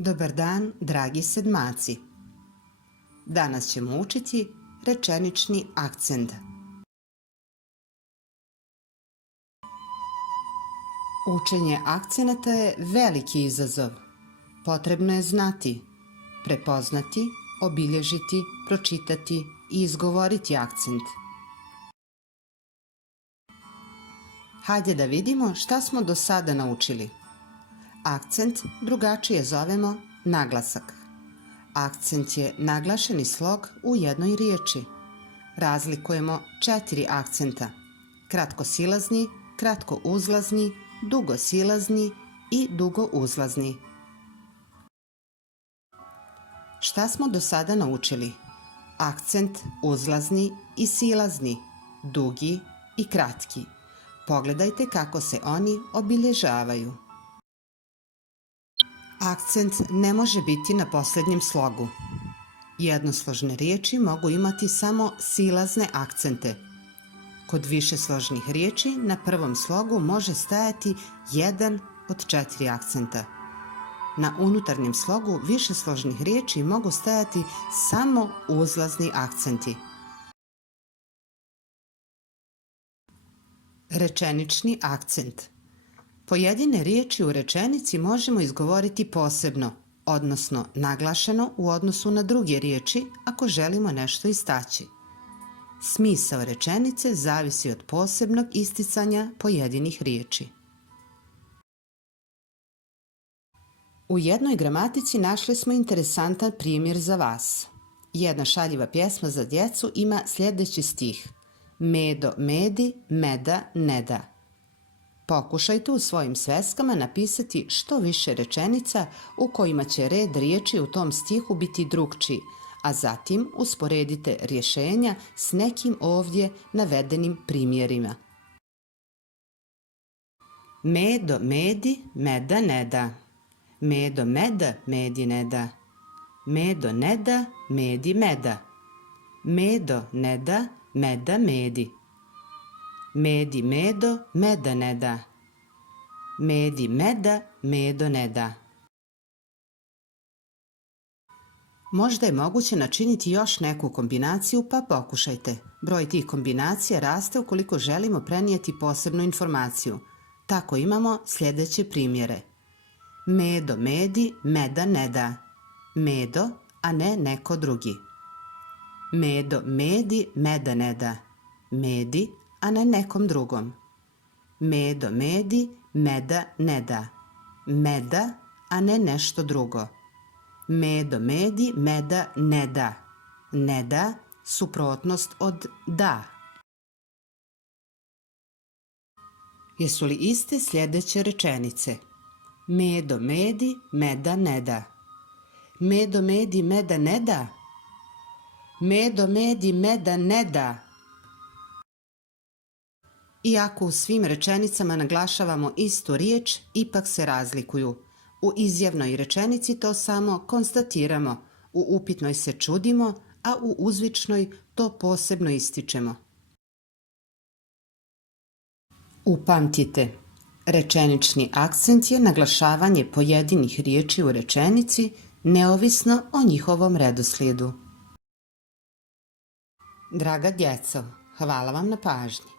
Dobar dan, dragi sedmaci. Danas ćemo učiti rečenični akcent. Učenje akcenata je veliki izazov. Potrebno je znati, prepoznati, obilježiti, pročitati i izgovoriti akcent. Hajde da vidimo šta smo do sada naučili. Akcent drugačije zovemo naglasak. Akcent je naglašeni slog u jednoj riječi. Razlikujemo 4 akcenta: kratkosilazni, kratkouzlazni, dugosilazni i dugouzlazni. Šta smo do sada naučili? Akcent uzlazni i silazni, dugi i kratki. Pogledajte kako se oni obilježavaju. Akcent ne može biti na posljednjem slogu. Jednosložne riječi mogu imati samo silazne akcente. Kod višesložnih riječi na prvom slogu može stajati jedan od 4 akcenta. Na unutarnjem slogu višesložnih riječi mogu stajati samo uzlazni akcenti. Rečenični akcent. Pojedine riječi u rečenici možemo izgovoriti posebno, odnosno naglašeno u odnosu na druge riječi ako želimo nešto istaći. Smisao rečenice zavisi od posebnog isticanja pojedinih riječi. U jednoj gramatici našli smo interesantan primjer za vas. Jedna šaljiva pjesma za djecu ima sljedeći stih: Medo, medi, meda, neda. Pokušajte u svojim sveskama napisati što više rečenica u kojima će red riječi u tom stihu biti drukčiji, a zatim usporedite rješenja s nekim ovdje navedenim primjerima. Medo, medi, meda, neda. Medo, meda, medi, neda. Medo, neda, medi, meda. Medo, neda, meda, medi. Medi, medo, meda, neda. Medi, meda, medo, neda. Možda je moguće načiniti još neku kombinaciju, pa pokušajte. Broj tih kombinacija raste ukoliko želimo prenijeti posebnu informaciju. Tako imamo sljedeće primjere. Medo, medi, meda, neda. Medo, a ne neko drugi. Medo, medi, meda, neda. Medi, a ne nekom drugom. Medo, medi, meda, neda. Meda, a ne nešto drugo. Medo, medi, meda, neda. Neda, suprotnost od da. Jesu li iste sljedeće rečenice? Medo, medi, meda, neda. Medo, medi, meda, neda. Medo, medi, meda, neda. Iako u svim rečenicama naglašavamo istu riječ, ipak se razlikuju. U izjavnoj rečenici to samo konstatiramo, u upitnoj se čudimo, a u uzvičnoj to posebno ističemo. Upamtite, rečenični akcent je naglašavanje pojedinih riječi u rečenici neovisno o njihovom redoslijedu. Draga djeco, hvala vam na pažnji.